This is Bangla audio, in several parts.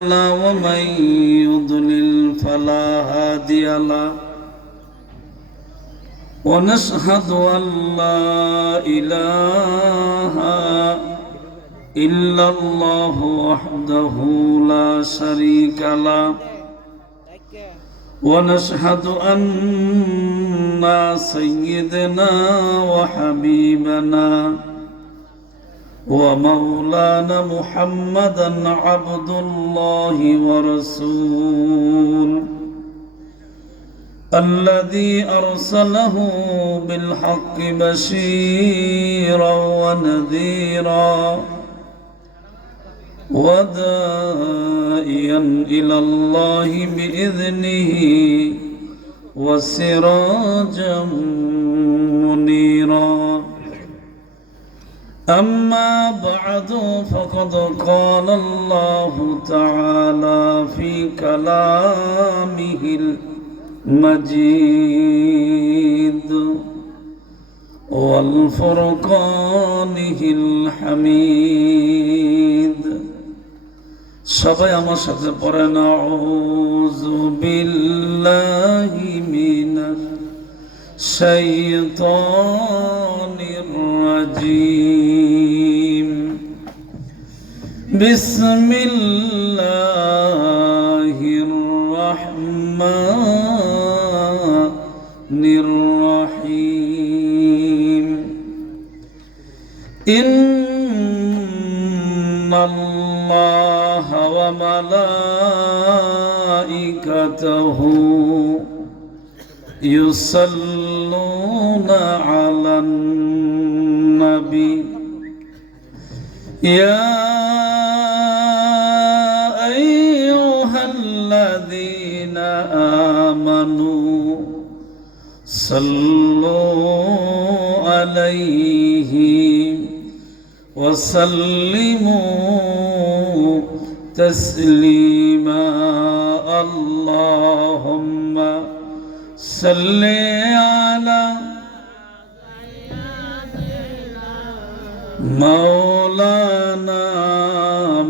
ومن يضلل فلا هادي له ونشهد أن لا إله إلا الله وحده لا شريك له ونشهد أن سيدنا وحبيبنا ومولانا محمدا عبد الله ورسوله الذي أرسله بالحق بشيرا ونذيرا وداعيا إلى الله بإذنه وسراجا منيرا. أما بعد فقد قال الله تعالى في كلامه المجيد والفرقانه الحميد. সবাই আমার সাথে পড়েন আউযু বিল্লাহি মিনাশ শাইতানির রাজিম বিসমিল্লাহির রাহমানির রাহিম ইন্নাল্লাহা ওয়া মালাইকাতাহু ইউসাল্লুনা আলান নবী ইয়া আইয়ুহাল্লাযীনা আমানু সাল্লু আলাইহি ওয়া সাল্লিমু তাসলিমা. আল্লাহুম্মা সাল্লি আলা মাওলানা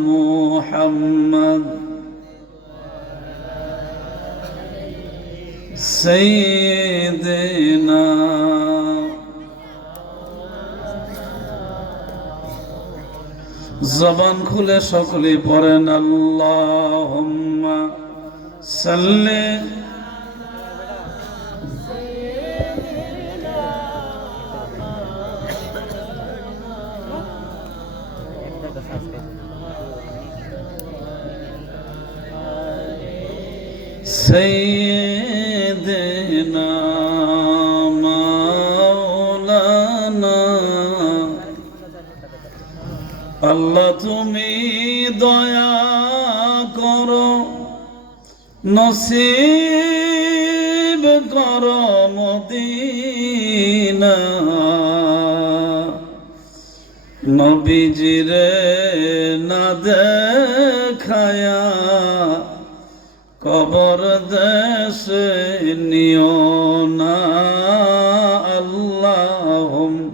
মুহাম্মদ সাইয়্যিদিনা জবান খুলে সকলে পড়েন আল্লাহুম্মা সাল্লি সাইয়্যিদিনা মাওলানা. আল্লাহ তুমি দয়া করো নসিব করো মদিনা. নবীজিরে না দেখায়া কবর দেশে নিও না. আল্লাহুম্মা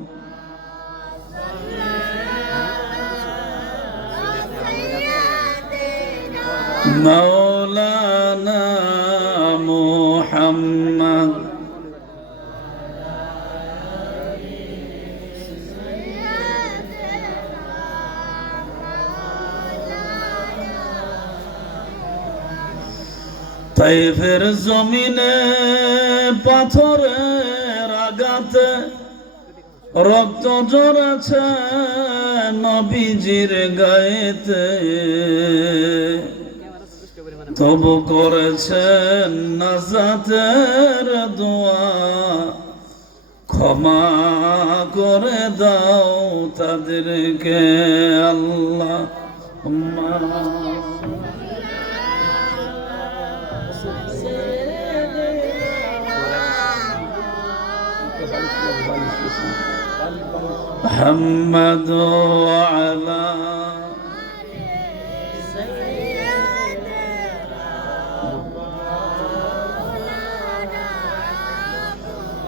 মাওলানা মুহাম্মদ তাইফের জমিনে পাথরের আঘাতে রক্ত ঝরেছে নবীজির গায়েতে, তবু করেছেন নাজাতের দোয়া. ক্ষমা করে দাও তাদেরকে আল্লাহ. محمد وعلى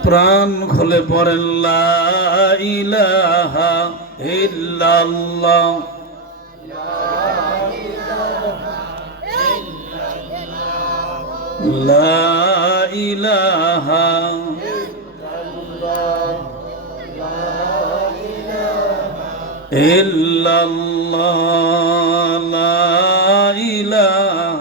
প্রাণ খুলে পড়েন লা ইলাহা ইল্লাল্লাহ لا إله إلا الله لا إله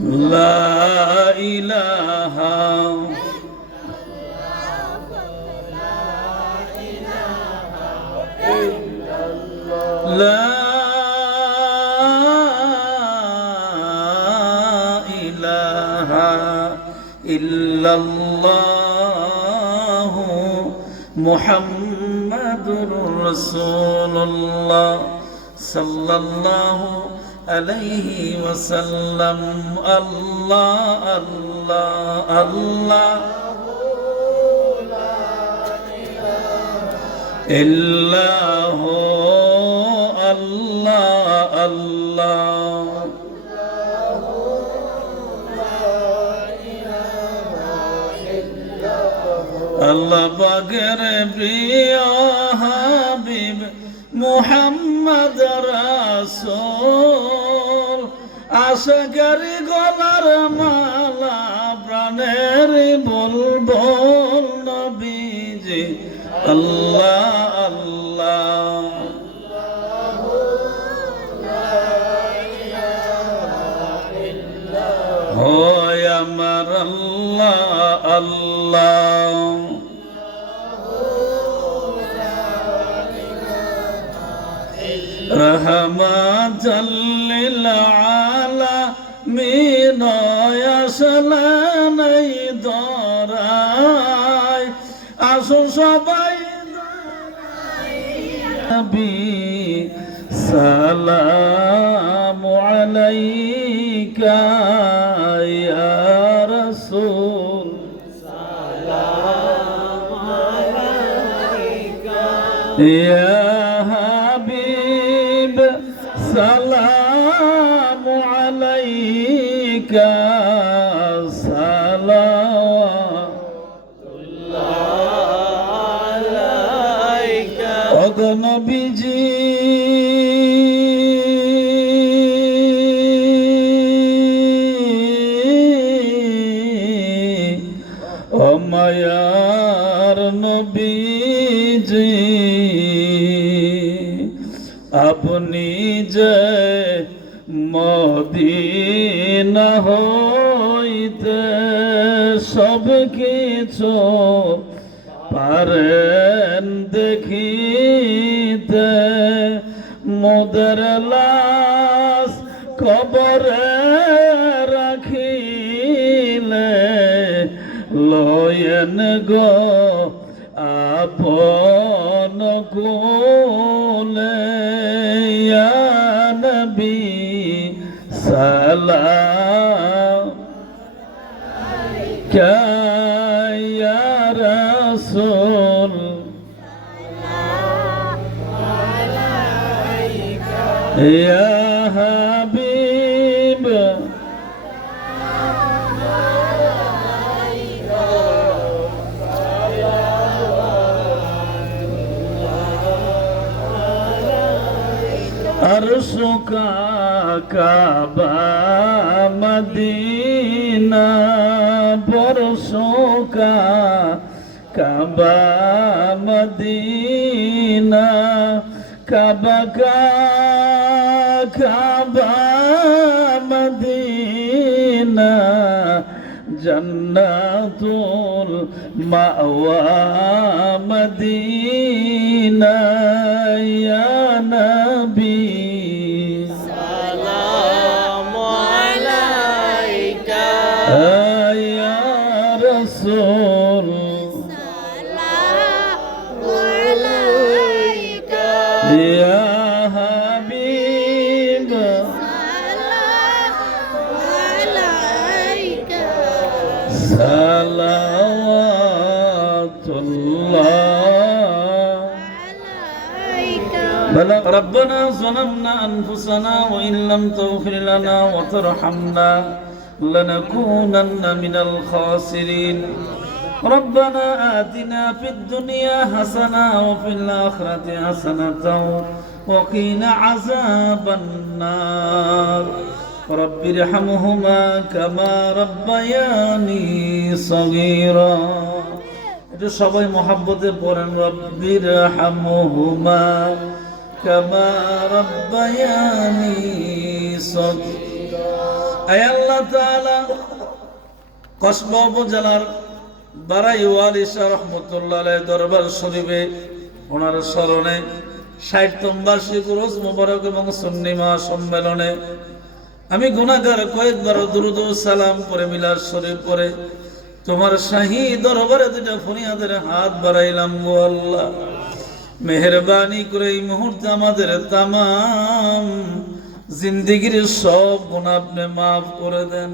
لا إله لا إله إلا الله محمد رسول الله صلى الله عليه وسلم الله الله الله إلا هو الله الله الله بغير প্রিয় হাবিব মুহাম্মদ রাসূল আশাকারি গলার মালা প্রাণের বুলবুল নবীজি আল্লাহ আল্লাহ হয় আমার আল্লাহ আল্লাহ রহমাতাল লিল আলামিন আসলেন এই দরায় আসো সবাই নবী সালামু আলাইকা ইয়া রাসূল সালামু আলাইকা ইয়া হাবিব সালামু আলাইকা নবীজি ও মায়ার নবীজি আপনি যে মদিনা হইতে সব কিছু পারেন দেখিতে মোদের লাশ কবরে রাখিলে লয়েন গো আপন কোলে ইয়া নবী সালাম ইয়া রাসূল ইয়া হাবিব আরশুকা কাবা মদিনা বরশুকা কাবা মদিনা কাবা কাবা মদিনা জান্নাতুল মাওয়া মদিনা ইয়া নবী সালামু আলাইকা ইয়া রাসূল সালামু আলাইকা ইয়া হাবিব সালামু আলাইকা সালাওয়াতুল্লাহ ربنا ظلمنا أنفسنا وإن لم تغفر لنا وترحمنا لنكونن من الخاسرين ربنا آتنا في الدنيا حسنة وفي الآخرة حسنة وقنا عذاب النار رب ارحمهما كما ربياني صغيرا এটা সবাই মহব্বতে পড়েন রব্বির হামহুমা কামা রাব্বায়ানি সগীরা। আয় আল্লাহ তাআলা কসবা উপজেলার বারাই ওয়ালি শাহ রহমতুল্লাহ আলাইহি দরবার শরীফে ওনার স্মরণে ৬০তম বার্ষিক রোজ মোবারক এবং সুন্নি মহাসম্মেলনে আমি গুনাহগার কয়েকবার দুরূদ ও সালাম করে মিলাদ শরীফ পড়ে তোমার শাহী দরবারে দুটো ফরিয়াদের হাত বাড়াইলাম গো আল্লাহ, মেহেরবানি করে এই মুহূর্তে আমাদের তামাম জিন্দেগীর সব গুনাহ আপনি মাফ করে দেন।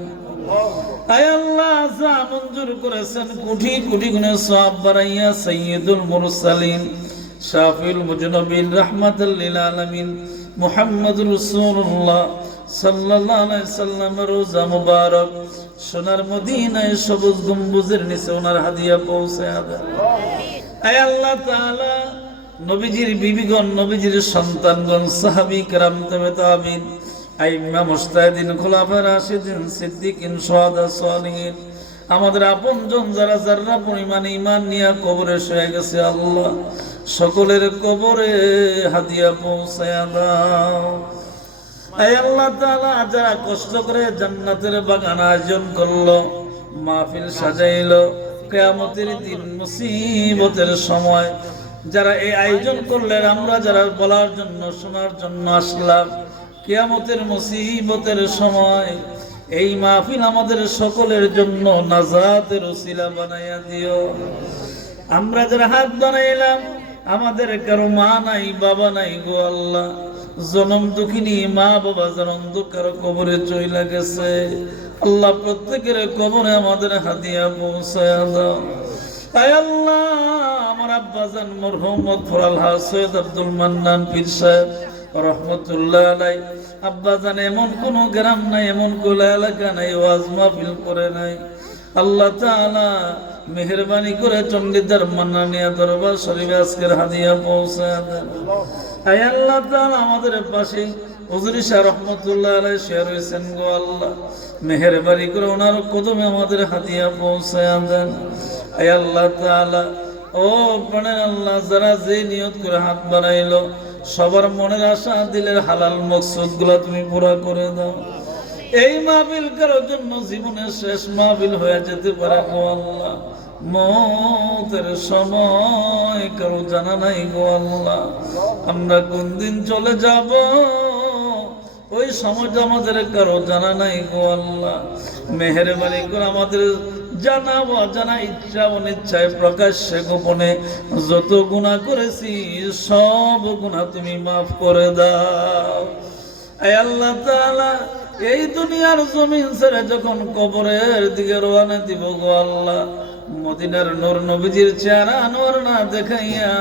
আয় আল্লাহ যা মঞ্জুর করেছেন কোটি কোটি গুণে সওয়াব বাড়াইয়া সাইয়্যিদুল মুরসালিন শাফিউল মুজনবিন রাহমাতাল লিল আলামিন মুহাম্মদুর রাসূলুল্লাহ সাল্লাল্লাহু আলাইহি সাল্লামের রোজা মুবারক সোনার মদিনায় সবুজ গম্বুজের নিচে ওনার হাদিয়া পৌঁছায়া দেন। আয় আল্লাহ তাআলা নবীজির বিবিগণ, নবীজির সন্তানগণ, সাহাবী কেরাম, তাবেঈন, আইম্মা মুজতাহিদিন, খুলাফায়ে রাশিদিন, সিদ্দিকিন, শুহাদা, সালিহিন, আমাদের আপনজন যারা যারা পরিমাণ ঈমান নিয়ে কবরে শুয়ে গেছে আল্লাহ সকলের কবরে হাদিয়া পৌঁছায়া দাও। আয় আল্লাহ তাআলা যারা কষ্ট করে জান্নাতের বাগান আয়োজন করলো, মাহফিল সাজাইলো, কিয়ামতের দিন মুসিবতের সময় যারা এই আয়োজন করলেন, আমরা যারা বলার জন্য শোনার জন্য আসলাম, কিয়ামতের মুসিবতের সময় এই মাহফিল আমাদের সকলের জন্য নাজাতের উসিলা বানাইয়া দিও। আমরা যারা হাত বানাইলাম আমাদের কারো মা নাই বাবা নাই গো আল্লাহ, জনম দুঃখিনী মা বাবা জনম দুঃখার কবরে চইলা গেছে আল্লাহ, প্রত্যেকের কবরে আমাদের হাদিয়া পৌঁছায়া দাও। আয় আল্লাহ আমার আব্বাজান মরহুম মগফুর আলহাজ সৈয়দ আব্দুল মান্নান পীর সাহেব রহমতুল্লাহ আলাইহি, আব্বাজান এমন কোন গ্রাম নাই, এমন কোন এলাকা নাই ওয়াজ মাহফিল করে নাই। আল্লাহ তাআলা মেহেরবানি করে চন্ডিদার মান্নানিয়া দরবার শরীফে আজকের হাদিয়া পৌঁছায়া দেন। আয় আল্লাহ তাআলা আমাদের পাশে হুজুর শাহ রহমতুল্লাহ আলাইহি শেয়ার হয়েছেন গো আল্লাহ, মেহেরবানি করে ওনার কদমে আমাদের হাদিয়া পৌঁছায়া দেন। আয় আল্লাহ তাআলা ও প্রাণের আল্লাহ যারা যে নিয়ত করে হাত বাড়াইলো সবার মনের আশা দিলের হালাল মকসুদ গুলা তুমি পুরা করে দাও। এই মাহফিল কারোর জন্য জীবনের শেষ মাহফিল হয়ে যেতে পারে গো আল্লাহ, মওতের সময় কারো জানা নাই গো আল্লাহ, আমরা কোন দিন চলে যাব ওই সময়টা আমাদের কারো জানা নাই গো আল্লাহ, মেহেরবানি করে আমাদের জানা অজানা ইচ্ছা অনিচ্ছায় প্রকাশ্যে গোপনে যত গুনাহ করেছি সব গুনাহ তুমি মাফ করে দাও। আয় আল্লাহ তাআলা এই দুনিয়ার জমিন ছেড়ে যখন কবরের দিকে রওনা দিব গো আল্লাহ, মদিনার নূর নবীজির চেহারা আনোয়ার না দেখাইয়া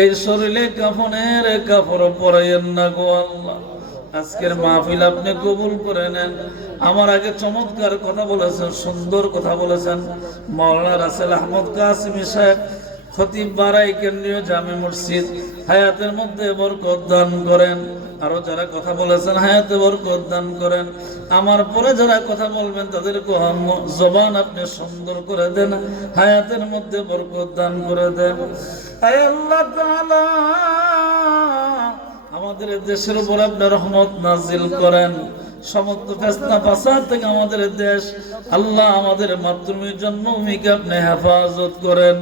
এই শরীরে কাফনের কাপড় পরাইয়েন না গো আল্লাহ। আজকের মাহফিল আপনি কবুল করে নেন। আমার আগে চমৎকার কথা বলেছেন, সুন্দর কথা বলেছেন মাওলানা রাসেল আহমদ কাসিমি সাহেব, খতিব বারাই কেন্দ্রীয় জামে মসজিদ, হায়াতের মধ্যে বরকত দান করেন। আরো যারা কথা বলেছেন হায়াতে বরকত দান করেন। আমার পরে যারা কথা বলবেন তাদের জবান আপনি সুন্দর করে দেন, হায়াতের মধ্যে বরকত দান করে দেন। আয় আল্লাহ তাআলা আমাদের দেশের উপর আপনার রহমত নাজিল করেন, সমস্ত ফেতনা ফাসাদ থেকে আমাদের দেশ আল্লাহ আমাদের মাতৃভূমির জন্মভূমিকে আপনি হেফাজত করেন।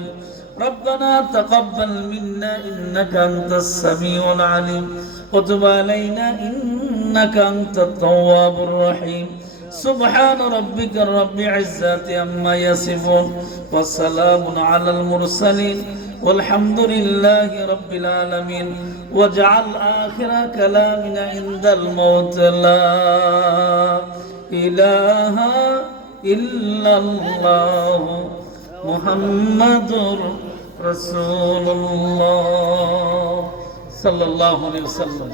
ربنا تقبل منا إنك أنت السميع العليم وتب علينا إنك أنت التواب الرحيم سبحان ربك رب العزة عما يصفون وسلام على المرسلين والحمد لله رب العالمين واجعل آخر كلامنا عند الموت لا إله إلا الله محمد رسول الله صلى الله عليه وسلم।